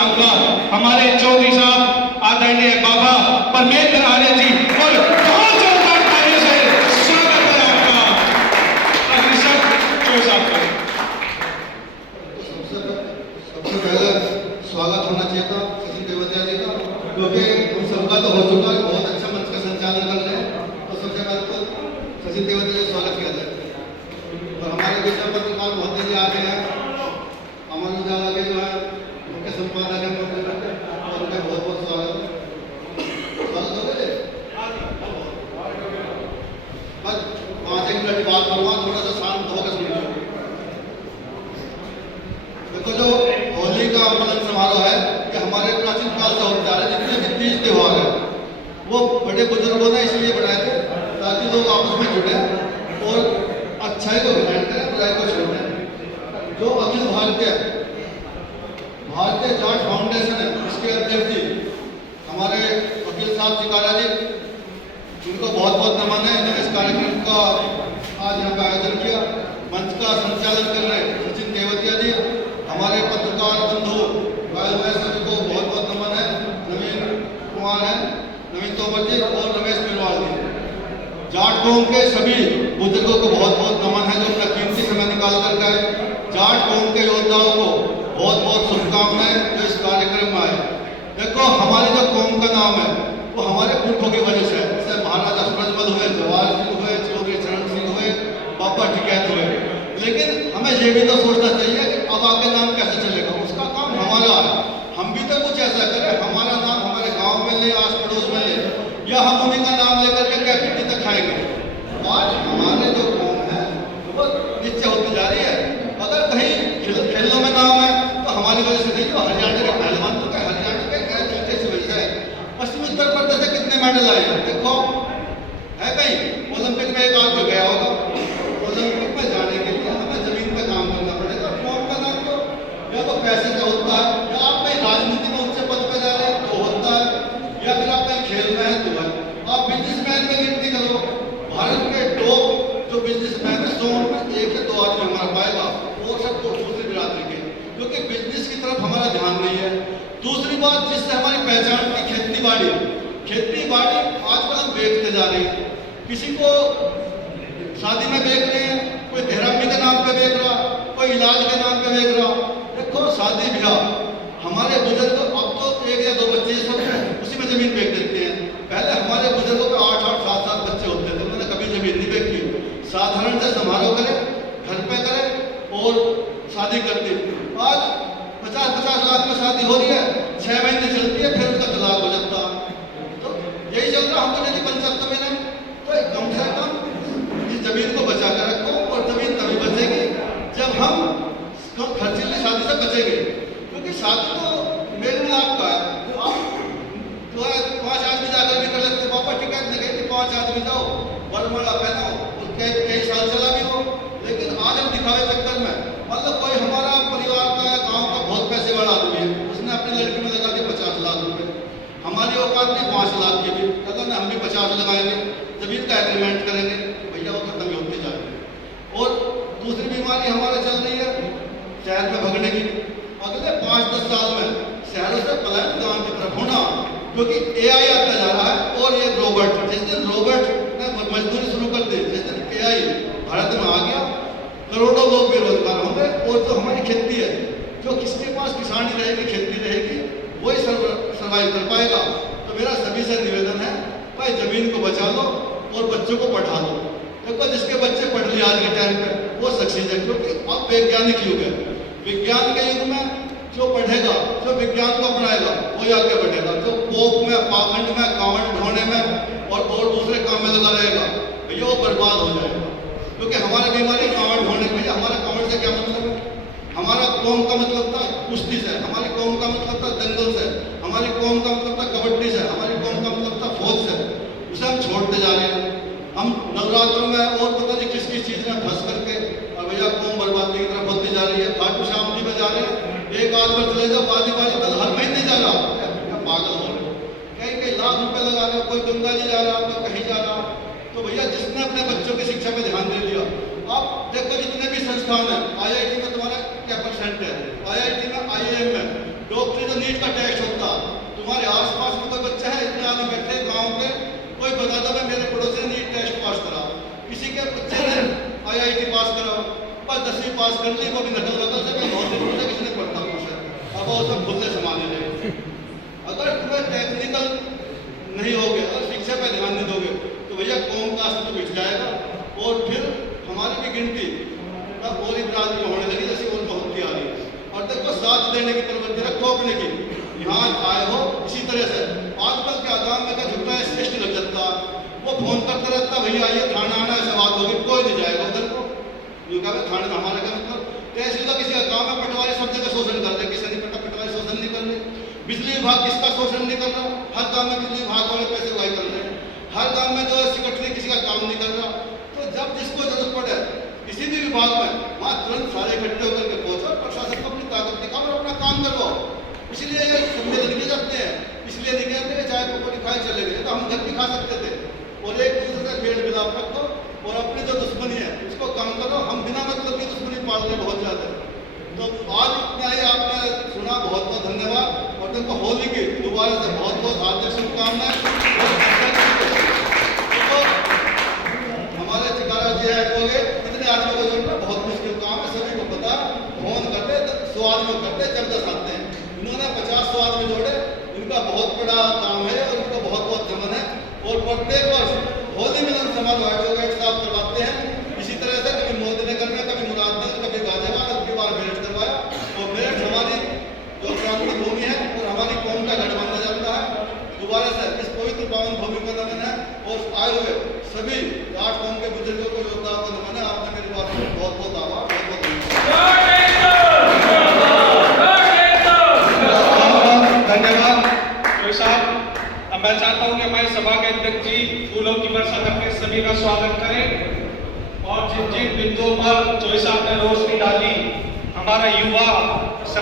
साहूकार, हमारे चौधरी साहब आदरणीय बाबा परमेंद्र आर्य जी, और बहुत जोरदार तालियों से स्वागत है आपका। ऋषभ चौधरी साहब का सबसे पहले स्वागत होना चाहिए था सचिन तेवतिया जी का, क्योंकि हम सबका तो हो चुका है, बहुत अच्छा मंच का संचालन कर रहे हैं, तो सबसे पहले तो सचिन तेवतिया जी स्वागत किया जाए। और हमारे विषय पत्रकार महोदय जी आगे हैं, अमर उजाला के जो है उनके संपादक हैं, और उनका बहुत बहुत स्वागत है। स्वागत हो गए बस 5-1 मिनट बात करूँगा, थोड़ा सा शांत होकर सुनिए। देखो, जो होली का मिलन समारोह है कि हमारे प्राचीन काल से होता है, जितने भी तीज त्योहार है वो बड़े बुजुर्गों ने इसलिए बनाए थे ताकि लोग आपस में जुड़े और अच्छाई को ग्रहण करें, बुराई को छोड़ें। जो अखिल भारतीय जाट फाउंडेशन है, उसके अध्यक्ष जी हमारे वकील साहब चिकारा जी, जिनको बहुत बहुत नमन है। इन्होंने इस कार्यक्रम का आज यहाँ का आयोजन किया। मंच का संचालन कर रहे सचिन तेवतिया जी, हमारे पत्रकार बंधु भाई बहन सभी को बहुत बहुत नमन है। नवीन कुमार है, नवीन तोमर जी और रमेश मिरवाल जी, जाट कौम के सभी बुजुर्गों को बहुत बहुत नमन है जो अपना कीमती समय निकाल कर गए। जाट कौम के योद्धाओं को बहुत बहुत शुभकामनाएं जो इस कार्यक्रम में आए। देखो, हमारी जो कौम का नाम है वो हमारे पुरखों की वजह से है। जैसे महाराजा सूरजमल हुए, जवाहर सिंह हुए, चौधरी चरण सिंह हुए, बाबा टिकैत हुए। लेकिन हमें ये भी तो सोचना चाहिए कि अब आगे नाम कैसे चलेगा, उसका काम हमारा है। हम भी तो कुछ ऐसा करें, हमारा नाम हमारे गांव में ले, आस पड़ोस में ले, या हम उन्हीं का नाम लेकर के कैपिटल तक खाएंगे। आज हमारे जो कौम है वो नीचे होती जा रही है। अगर कहीं खेलों में नाम है तो हमारी वजह से नहीं, तो हरियाणा के पहलवान तो क्या, हरियाणा के गए तरीके से वजह है। पश्चिमी उत्तर प्रदेश से कितने मेडल आए हैं, देखो है कहीं ओलंपिक में एक आदमी गया होगा। ओलंपिक में जाने के लिए हमें जमीन पे काम करना पड़ेगा। कौम का नाम तो या तो पैसे का होता है, या आप कहीं राजनीति में उच्च पद पे जा रहे हैं तो होता है, या फिर आप कहीं खेल में है तो है। आप बिजनेसमैन में गिनती करो, भारत के टॉप जो बिजनेसमैन है 100 में 1 या 2 आदमी हमारा पाएगा, और सब तो दूसरी बिरादरी के, क्योंकि बिजनेस की तरफ हमारा ध्यान नहीं है। दूसरी बात जिससे हमारी पहचान की खेती बाड़ी आजकल हम बेचते जा रहे हैं। किसी को शादी में बेच रहे हैं, कोई धर्म के नाम पे बेच रहा, कोई इलाज के नाम पे बेच रहा। देखो, शादी ब्याह हमारे बुजुर्ग अब तो 1 या 2 बच्चे उसी में जमीन बेच देते हैं। पहले हमारे बुजुर्गों को 8-8, 7-7 बच्चे होते थे, उन्होंने कभी जमीन नहीं बेची। साधारण से समारोह करें, घर पे करें और शादी करते। आज 50-50 लाख में शादी हो रही है, 6 महीने चलती है, फिर उसका तलाक हो जाता है। तो यही चल रहा, हम तो नहीं बन सकते मैंने, तो कम से कम इस जमीन को बचा कर रखो, और जमीन तभी बचेगी जब हम खर्चीली शादी से बचेंगे। क्योंकि शादी तो मेल मिलाप का है। आप जो है 5 आदमी जाकर भी कर लेते, पापा टिकट नहीं गई कि 5 आदमी जाओ, बरमड़ा पहनाओ, कई साल चला भी हो। लेकिन आज हम दिखावे चक्कर में, मतलब कोई हमारा परिवार का या गाँव का बहुत पैसे वाला आदमी है, उसने अपनी लड़की में लगा दिया 50 लाख रुपए। हमारी औकात नहीं 5 लाख की भी, कहता ना हम भी 50 लगाएंगे, जमीन का एग्रीमेंट करेंगे, भैया वो खत्म होती जा रही है। और दूसरी बीमारी हमारे चल रही है शहर में भगने की। अगले 5-10 साल में शहरों से पलायन गांव की तरफ होना, क्योंकि AI आता जा रहा है। और ये रोबोट, जिस दिन रोबोट ने मजदूरी शुरू कर दी, जिस दिन AI भारत में आ गया, करोड़ों लोग बेरोजगार होंगे। और जो हमारी खेती है, जो किसके पास किसानी रहेगी, खेती रहेगी, वही सर्वाइव कर पाएगा। तो मेरा सभी से निवेदन है, भाई जमीन को बचा लो और बच्चों को पढ़ा लो। देखो, जिसके बच्चे पढ़ लिए आज के टाइम पे वो सक्सेस है, क्योंकि अब वैज्ञानिक युग है। विज्ञान के युग में जो पढ़ेगा, जो विज्ञान को अपनाएगा, वो आगे बढ़ेगा। जो पोप में, पाखंड में, कावड़ ढोने में और दूसरे काम में लगा रहेगा, भैया वो बर्बाद हो जाएगा। क्योंकि हमारी बीमारी कावड़ ढोने की। हमारा कावड़ से क्या मतलब है? हमारा कौम का मतलब था कुश्ती से, हमारी कौम का मतलब था दंगल से, हमारी कौम का मतलब था कबड्डी से, हमारी कौम का मतलब था फौज से। उसे हम छोड़ते जा रहे हैं। हम नवरात्रों में और पता नहीं किस किस चीज़ में फंस करके, और भैया कौम बर्बादी की तरफ होती जा रही है। खाटू श्याम जी में जा रहे हैं, एक आध बार चले जाओ, बाजी तो हर महीने जा रहा, पागल हो रहे। कहीं लाख रुपए लगा रहे, कोई गंगा जी जा रहा, कोई कहीं जा रहा। तो भैया जिसने अपने बच्चों की शिक्षा पे ध्यान दे दिया, आप देखो जितने भी संस्थान है, IIT में तुम्हारा क्या % है, IIT में, IIM में डॉक्टरी जो नीट का टेस्ट होता, तुम्हारे आसपास में कोई बच्चा है, इतने आदमी बैठे गांव के, कोई बता दो मैं मेरे पड़ोसी ने नीट टेस्ट पास करा, किसी के बच्चे ने IIT पास करा, पर 10वीं पास कर ली, वो भी नकल वकल से कहीं नौकरी पूछा, किसी ने पढ़ता पूछा, अब वो सब खुद से संभालने लगे। अगर तुम्हें टेक्निकल नहीं होगे, अगर शिक्षा पर ध्यान नहीं दोगे, तो भैया कौम का अस्तित्व मिट जाएगा और फिर हमारी भी गिनती तब पूरी बिरादरी में होने लगी जैसे और होती आ रही है। और देखो साथ देने की प्रवृत्ति रखो अपने की, यहाँ आए हो इसी तरह से। आजकल क्या गाँव में क्या झुकना है, श्रेष्ठ लग जाता, वो फोन करते रहता, भैया आइए थाना आना है, बात होगी, कोई नहीं जाएगा उधर को, जो कहा थाने में हमारे का मतलब तहसील का किसी का काम है, पटवारी सब जगह शोषण कर रहे, किसी ने पटवारी शोषण नहीं कर रहे, बिजली विभाग किसका शोषण नहीं कर रहा, हर काम में बिजली विभाग वाले पैसे उगाई कर रहे हैं, हर काम में जो सेक्रेटरी किसी का काम नहीं कर रहा। तो जब जिसको जरूरत पड़े किसी भी विभाग में, वहाँ तुरंत सारे इकट्ठे होकर के पहुंचो और प्रशासन को अपनी ताकत दिखाओ और अपना काम करवाओ। इसलिए ये सम्मेलन किए जाते हैं, इसलिए नहीं कहते कि चाय पकौड़ी खाए चले गए, तो हम घर भी खा सकते थे। और एक दूसरे का खेल मिलाप रखो और अपनी जो दुश्मनी है उसको कम करो। हम बिना मतलब की दुश्मनी पाल रहे बहुत ज़्यादा। तो आज इतना ही आपने सुना, बहुत बहुत धन्यवाद। और देखो होली की दोबारा से बहुत बहुत हार्दिक शुभकामनाएं। हमारे चिकारा जी है हो गए, इतने आदमी को जोड़ना बहुत मुश्किल काम है, सभी को पता। फोन करते 100 आदमी करते, जब 10 आते हैं, इन्होंने 50-100 आदमी जोड़े, इनका बहुत बड़ा काम है और इनको बहुत बहुत नमन है। और प्रत्येक वर्ष होली मिलन समारोह एडवोकेट साहब करवाते हैं इसी तरह से, कभी मोदी ने करना, कभी मुरादनगर, कभी गाजियाबाद, कभी बार मेरठ करवाया। और मेरठ हमारी जो प्रांतीय भूमि है और हमारी कौम का गढ़ माना जाता है। दोबारा से इस पवित्र पावन भूमि का नमन है और आए हुए सभी 8 कौम के बुजुर्गों को, योद्धाओं को नमन है। आपने मेरी बात में बहुत बहुत आभार, बहुत बहुत धन्यवाद जोई साहब। अब मैं चाहता हूं कि हमारे सभा के अध्यक्ष जी फूलों की वर्षा करके सभी का स्वागत करें और जिन जिन बिंदुओं पर जोई साहब ने रोशनी डाली, हमारा युवा